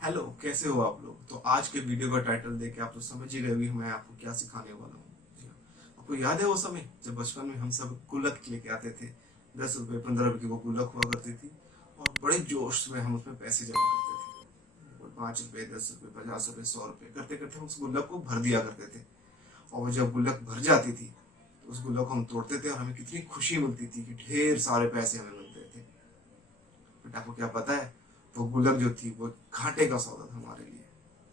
Hello, कैसे हो आप लोग। तो आज के वीडियो का टाइटल देख के आप तो समझ ही गए होंगे मैं आपको क्या सिखाने वाला हूँ। जी हाँ। आपको याद है वो समय जब बचपन में हम सब गुल्लक लेके आते थे। 10 रुपए 15 रुपए की वो गुल्लक हुआ करती थी और बड़े जोश में हम उसमें पैसे जमा करते थे। और 5 रुपए 10 रुपए 50 रुपए 100 रुपए करते करते हम उस गुल्लक को भर दिया करते थे। और वो जब गुल्लक भर जाती थी तो उस गुल्लक को हम तोड़ते थे और हमें कितनी खुशी मिलती थी कि ढेर सारे पैसे हमें मिलते थे। बट आपको क्या पता है, वो गुल्लक जो थी वो घाटे का सौदा था हमारे लिए।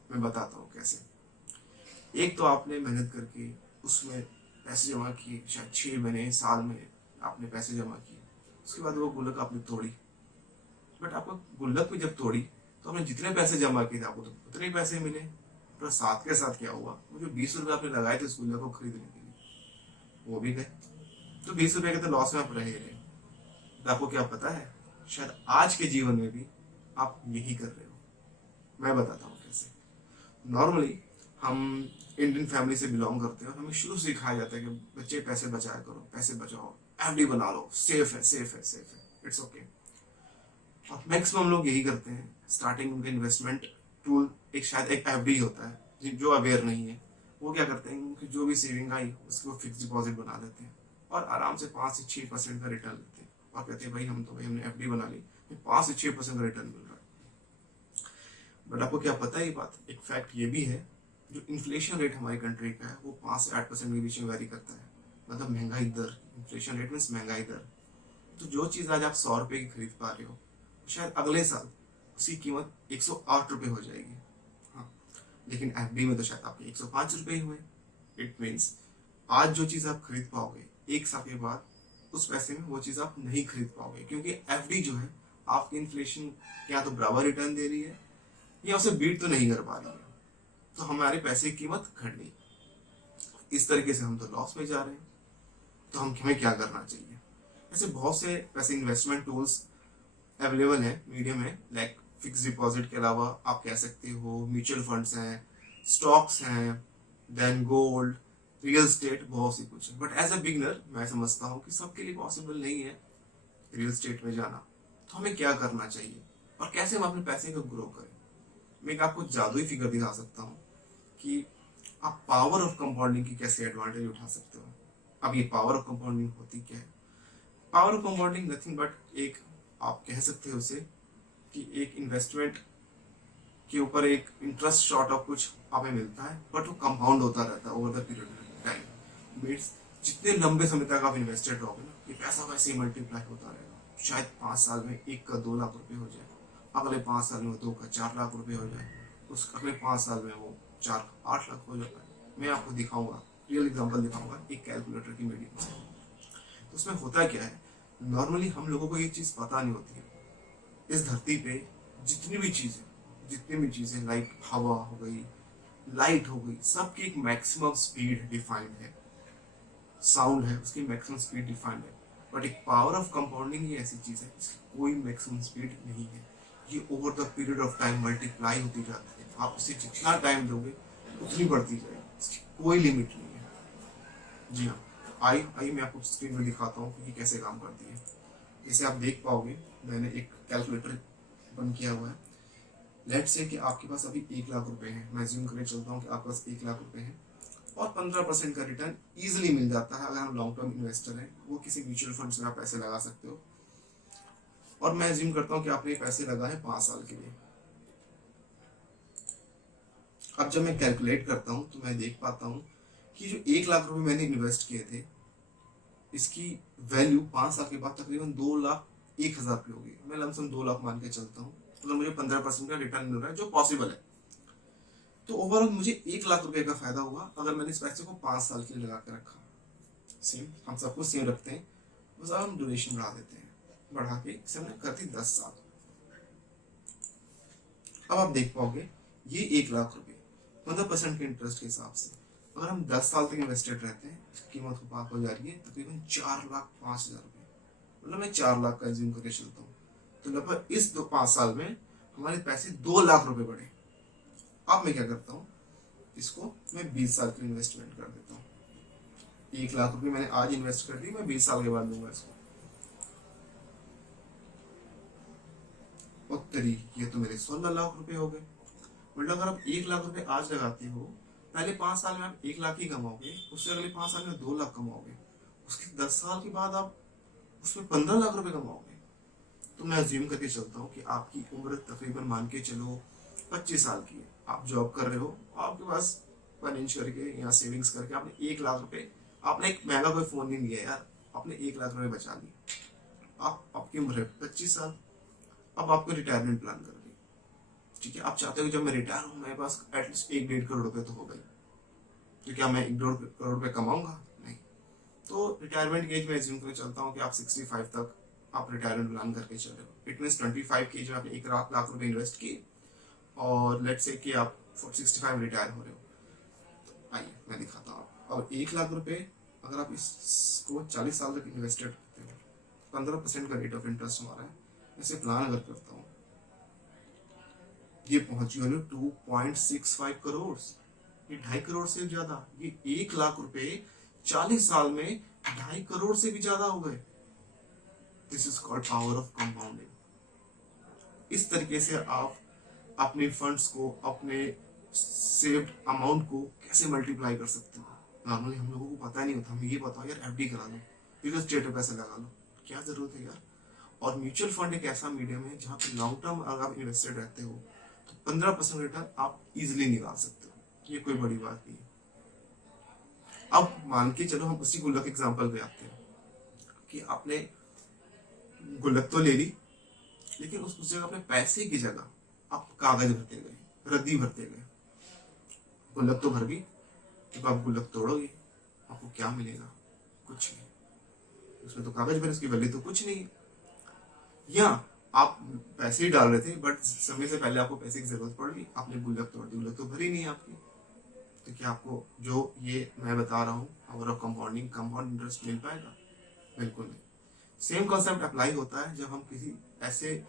मैं बताता हूँ कैसे। एक तो आपने मेहनत करके उसमें पैसे जमा किए, शायद 6 महीने साल में आपने पैसे जमा किए। उसके बाद वो गुल्लक आपने तोड़ी। बट आपको गुल्लक भी जब तोड़ी तो आपने जितने पैसे जमा किए थे आपको तो उतने ही पैसे मिले। पर साथ के साथ क्या हुआ, वो जो 20 रुपए आपने लगाए थे उस गुल्लक को खरीदने के लिए वो भी गए। तो 20 रुपए के तो लॉस में आप रहे ही रहे। तो आपको क्या पता है, शायद आज के जीवन में भी आप यही कर रहे हो। मैं बताता हूँ कैसे। नॉर्मली हम इंडियन फैमिली से बिलोंग करते हैं और हमें शुरू से सिखाया जाता है कि बच्चे पैसे बचाया करो, पैसे बचाओ, एफडी बना लो, सेफ है सेफ है सेफ है, इट्स ओके। और मैक्सिमम लोग यही करते हैं। स्टार्टिंग उनका इन्वेस्टमेंट टूल एक शायद एक एफडी होता है। जो अवेयर नहीं है वो क्या करते हैं, उनकी जो भी सेविंग आई उसको फिक्स डिपॉजिट बना देते हैं और आराम से 5 से 6% का रिटर्न लेते हैं और कहते हैं भाई हम तो भाई हमने एफडी बना ली, 5 से 6% का रिटर्न मिल रहा है। बट आपको क्या पता है, ये बात एक फैक्ट ये भी है, जो इन्फ्लेशन रेट हमारी कंट्री का है वो 5 से 8% के बीच में वेरी करता है। मतलब महंगाई दर, इन्फ्लेशन रेट मीन्स महंगाई दर। तो जो चीज़ आज आप 100 रुपए की खरीद पा रहे हो शायद अगले साल उसकी कीमत 108 रुपए हो जाएगी। हाँ, लेकिन एफडी में तो शायद आपके 105 रुपए ही हुए। इट मीन्स आज जो चीज़ आप खरीद पाओगे एक साल के बाद उस पैसे में वो चीज़ आप नहीं खरीद पाओगे, क्योंकि एफडी जो है आपकी इन्फ्लेशन क्या तो बराबर रिटर्न दे रही है या उसे बीट तो नहीं कर पा रही है। तो हमारे पैसे की कीमत घट गई। इस तरीके से हम तो लॉस में जा रहे हैं। तो हमें क्या करना चाहिए। ऐसे बहुत से पैसे इन्वेस्टमेंट टूल्स अवेलेबल हैं मीडियम है, लाइक फिक्स डिपॉजिट के अलावा आप कह सकते हो म्यूचुअल फंड्स हैं, स्टॉक्स हैं, देन गोल्ड, रियल स्टेट, बहुत सी कुछ है। बट एज अ बिगनर मैं समझता हूँ कि सबके लिए पॉसिबल नहीं है रियल स्टेट में जाना। तो हमें क्या करना चाहिए और कैसे हम अपने पैसे को ग्रो करें। मैं एक आपको जादुई फिगर दिखा सकता हूँ कि आप पावर ऑफ कंपाउंडिंग की कैसे एडवांटेज उठा सकते हो। अब ये पावर ऑफ कंपाउंडिंग होती क्या है। Power of compounding nothing but एक, आप कह सकते हो उसे कि एक इन्वेस्टमेंट के ऊपर एक इंटरेस्ट शॉर्ट ऑफ कुछ हमें मिलता है बट वो कंपाउंड होता रहता है over the period of time. Means जितने लंबे समय तक आप इन्वेस्टेड रहोगे ना ये पैसा वैसे ही मल्टीप्लाई होता रहेगा। शायद 5 साल में 1 का 2 लाख रुपए हो जाए, अगले 5 साल में 2 का 4 लाख रुपए हो जाए, उस अगले 5 साल में वो 4 का 8 लाख हो जाता है। मैं आपको दिखाऊंगा, रियल एग्जाम्पल दिखाऊंगा एक कैलकुलेटर की मीडियम से। तो उसमें होता क्या है, नॉर्मली हम लोगों को ये चीज़ पता नहीं होती है। इस धरती पे जितनी भी चीज़ें जितनी भी चीज़ें लाइक हवा हो गई, लाइट हो गई, सबकी एक मैक्सिमम स्पीड डिफाइंड है। साउंड है उसकी मैक्सिमम स्पीड डिफाइंड है। बट एक पावर ऑफ कंपाउंडिंग ये ऐसी चीज़ है इसकी कोई मैक्सिमम स्पीड नहीं है। ये over the period of time multiply होती जाती है। आप इसे जितना टाइम दोगे उतनी बढ़ती जाएगी, इसकी कोई लिमिट नहीं है। जी हाँ। आई आई मैं आपको स्क्रीन में दिखाता हूँ कि कैसे काम करती है। जैसे आप देख पाओगे मैंने एक कैलकुलेटर ओपन किया हुआ है। लेट्स से कि आपके पास अभी 1 लाख रुपए हैं। मैं ज्यूम करके चलता हूँ कि आपके पास 1 लाख रुपए हैं और 15% का रिटर्न इजिली मिल जाता है। अगर हम लॉन्ग टर्म इन्वेस्टर हैं वो किसी म्यूचुअल फंड्स में आप पैसे लगा सकते हो। और मैं ज्यूम करता हूँ कि आपने पैसे लगा है 5 साल के लिए। अब जब मैं कैलकुलेट करता हूँ तो मैं देख पाता हूँ कि जो 1 लाख रुपए मैंने इन्वेस्ट किए थे इसकी वैल्यू 5 साल के बाद तकरीबन 2,01,000 होगी। मैं लमसम 2 लाख मान के चलता हूँ। अगर मुझे 15% का रिटर्न मिल रहा है जो पॉसिबल है, तो ओवरऑल मुझे 1 लाख रुपए का फायदा हुआ अगर मैंने इस पैसे को 5 साल के लिए लगा के रखा। सेम हम सब कुछ सेम रखते हैं, बस अब हम ड्यूरेशन बढ़ा देते हैं, बढ़ा के इसे हमने कर दी 10 साल। अब आप देख पाओगे ये 1 लाख रुपए 15% के इंटरेस्ट के हिसाब से अगर हम 10 साल तक इन्वेस्टेड रहते हैं इसकी कीमत को पार हो जा रही है तकरीबन 4,05,000 रुपये। मतलब मैं 4 लाख का एज्यूम करके चलता हूँ। तो लगभग इस 5 साल में हमारे पैसे 2 लाख रुपए बढ़े। अब मैं क्या करता हूँ, इसको मैं 20 साल की इन्वेस्टमेंट कर देता हूँ। 1 लाख रुपए मैंने आज इन्वेस्ट कर दी, मैं 20 साल के बाद दूंगा इसको। और तेरी, ये तो मेरे 16 लाख रुपए हो गए। मतलब अगर आप 1 लाख रुपए आज लगाते हो, पहले 5 साल में आप 1 लाख ही कमाओगे, उससे अगले 5 साल में 2 लाख कमाओगे, उसके 10 साल के बाद आप उसमें 15 लाख रुपए कमाओगे। तो मैं अज्यूम करके चलता हूँ कि आपकी उम्र तकरीबन मान के चलो 25 साल की है, आप जॉब कर रहे हो, आपके पास मैनेज करके या सेविंग्स करके आपने 1 लाख रुपए, आपने एक महंगा कोई फोन नहीं लिया यार, आपने 1 लाख रुपए बचा लिए। आपकी उम्र है 25 साल, अब आपको रिटायरमेंट प्लान कर रही है। ठीक है, आप चाहते हो कि जब मैं रिटायर हूँ मेरे पास एटलीस्ट 1-1.5 करोड़ रुपए तो हो गए, तो क्या मैं 1-1.5 करोड़ रुपए कमाऊंगा? नहीं। तो रिटायरमेंट की एज में एज्यूम करके चलता हूँ कि आप 65 तक आप रिटायरमेंट प्लान करके चल रहे हो। इट मीन 25 की एज में आपने 1 लाख रुपए इन्वेस्ट किए, और लेट्स से कि आप 65 रिटायर हो रहे हो। आइए मैं दिखाता हूँ आपको। और 1 लाख रुपए अगर आप इसको 40 साल तक इन्वेस्टेड करते हो, 15% का रेट ऑफ इंटरेस्ट हमारा है। ऐसे प्लान अगर करता हूँ, ये पहुंच गया 2.65 करोड़, ये 2.5 करोड़ से ज्यादा। ये 1 लाख रुपए 40 साल में 2.5 करोड़ से भी ज्यादा हो गए। This is called power of compounding. इस तरीके से आप अपने फंड्स को, अपने सेव्ड अमाउंट को कैसे मल्टीप्लाई कर सकते हो। नॉर्मली हम लोगों को पता नहीं होता, हमें ये पता है यार एफडी करा लो, रियल एस्टेट में पैसे लगा लो, क्या जरूरत है यार। और म्यूचुअल फंड एक ऐसा मीडियम है जहाँ पे लॉन्ग टर्म अगर आप इन्वेस्टेड रहते हो तो 15% रिटर्न आप इजिली निकाल सकते हो, ये कोई बड़ी बात नहीं है। अब मान के चलो हम उसी गुल्लक एग्जाम्पल पे आते हैं कि आपने गुल्लक तो ले ली, लेकिन उस जगह अपने पैसे की जगह आप कागज भरते गए, रद्दी भरते गए। गुल्लक तो भर गई, जब आप गुल्लक तोड़ोगे आपको क्या मिलेगा? कुछ नहीं, उसमें तो कागज भरे, उसकी वैल्यू तो कुछ नहीं है। या आप पैसे ही डाल रहे थे बट समय से पहले आपको पैसे की जरूरत पड़ गई, आपने गुल्लक तोड़ दी, गुल्लक तो भरी नहीं है आपकी। तो क्या आपको जो ये मैं बता रहा हूँ power of compounding, compound interest मिल पाएगा? बिल्कुल नहीं। सेम कॉन्सेप्ट अप्लाई होता है जब हम किसी ऐसे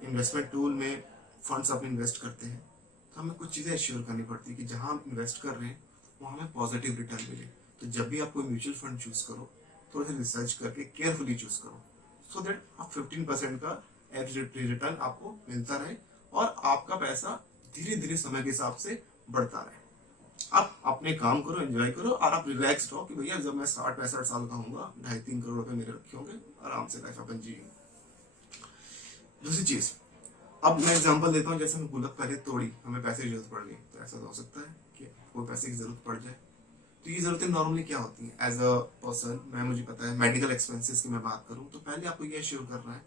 इन्वेस्टमेंट टूल में फंड्स अपने इन्वेस्ट करते हैं, तो हमें कुछ चीज़ें एश्योर करनी पड़ती है कि जहां हम इन्वेस्ट कर रहे हैं वहाँ हमें पॉजिटिव रिटर्न मिले। तो जब भी आप कोई म्यूचुअल फंड चूज करो, थोड़ा सा रिसर्च करके केयरफुली चूज करो, सो दैट आप 15% का एवरेज रिटर्न आपको मिलता रहे और आपका पैसा धीरे धीरे समय के हिसाब से बढ़ता रहे। आप अपने काम करो, एंजॉय करो, और आप रिलैक्स रहो कि भैया जब मैं 60-65 साल का हूँ 2.5-3 करोड़ रुपए मेरे रखे होंगे, आराम से लाइफ अपन जिएंगे। दूसरी चीज, अब मैं एग्जांपल देता हूँ, जैसे हम गुल्लक पहले तोड़ी, हमें पैसे की जरूरत पड़ गई, तो ऐसा तो हो सकता है कि कोई पैसे की जरूरत पड़ जाए। तो ये जरूरतें नॉर्मली क्या होती हैं एज अ पर्सन, मैं मुझे पता है मेडिकल एक्सपेंसेस की मैं बात करूँ तो पहले आपको ये श्योर करना है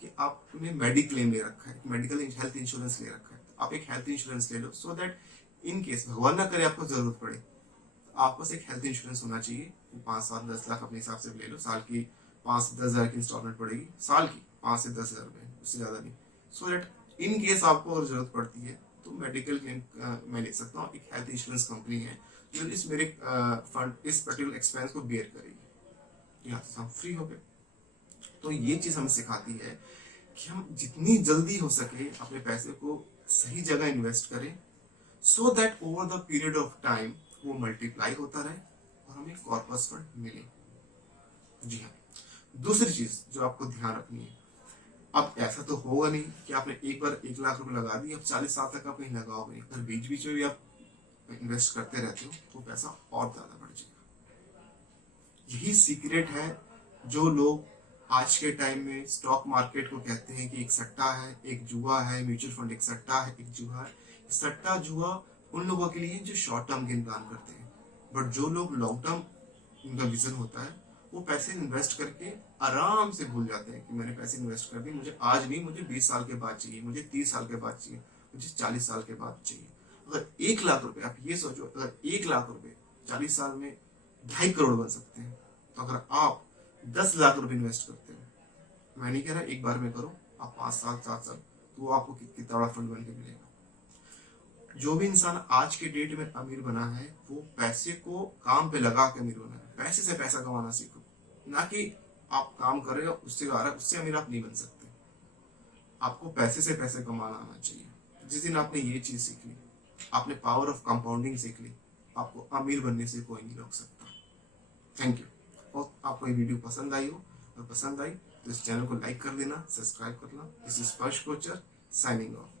कि आपने मेडिक्लेम ले रखा है, मेडिकल हेल्थ इंश्योरेंस ले रखा है। तो आप एक हेल्थ इंश्योरेंस ले लो, सो दैट इन केस भगवान ना करे आपको जरूरत पड़े, आपके पास एक हेल्थ इंश्योरेंस होना चाहिए। 5-7-10 लाख अपने हिसाब से ले लो, साल की 5 से 10 हज़ार की इंस्टॉलमेंट पड़ेगी, साल की 5 से 10 हज़ार रुपए, उससे ज्यादा नहीं। सो दैट इन केस आपको अगर जरूरत पड़ती है तो मेडिकल क्लेम मैं ले सकता हूँ। एक हेल्थ इंश्योरेंस कंपनी है जो इस मेरे फंड, इस पर्टिकुलर एक्सपेंस को बेयर करेगी, यहाँ से हम फ्री हो गए। तो ये चीज हमें सिखाती है कि हम जितनी जल्दी हो सके अपने पैसे को सही जगह इन्वेस्ट करें, so that over the period of time वो मल्टीप्लाई होता रहे और हमें कॉर्पस फंड मिले। जी हाँ। दूसरी चीज जो आपको ध्यान रखनी है, अब ऐसा तो होगा नहीं कि आपने एक बार 1 लाख रुपए लगा दी, अब 40 साल तक आप कहीं लगाओगे, अगर बीच बीच में भी आप इन्वेस्ट करते रहते हो तो पैसा और ज्यादा बढ़ जाएगा। यही सीक्रेट है जो लोग आज के टाइम में स्टॉक मार्केट को कहते हैं कि एक सट्टा है, एक जुआ है, म्यूचुअल फंड एक सट्टा है, एक जुआ है। सट्टा जुआ उन लोगों के लिए जो शॉर्ट टर्म गेन प्लान करते हैं, बट जो लोग लॉन्ग टर्म उनका विजन होता है, वो पैसे इन्वेस्ट करके आराम से भूल जाते हैं कि मैंने पैसे इन्वेस्ट कर दिए, मुझे आज नहीं, मुझे 20 साल के बाद चाहिए, मुझे 30 साल के बाद चाहिए, मुझे 40 साल के बाद चाहिए। अगर 1 लाख रुपए, आप ये सोचो, अगर 1 लाख रुपए 40 साल में 2.5 करोड़ बन सकते हैं, तो अगर आप 10 लाख रुपए इन्वेस्ट करते हो, मैं नहीं कह रहा एक बार में करो, आप 5 साल 7 साल, तो वो आपको कितना बड़ा फंड बन के मिलेगा। जो भी इंसान आज के डेट में अमीर बना है वो पैसे को काम पे लगा के अमीर बना है। पैसे से पैसा कमाना सीखो, ना कि आप काम कर रहे हो उससे आ रहा है, उससे अमीर आप नहीं बन सकते। आपको पैसे से पैसे कमाना आना चाहिए। जिस दिन आपने ये चीज सीख ली, आपने पावर ऑफ कंपाउंडिंग सीख ली, आपको अमीर बनने से कोई नहीं रोक सकता। Thank you. और आपको ये वीडियो पसंद आई हो, और पसंद आई तो इस चैनल को लाइक कर देना, सब्सक्राइब करना। दिस इज स्पर्श कोचर साइनिंग ऑफ।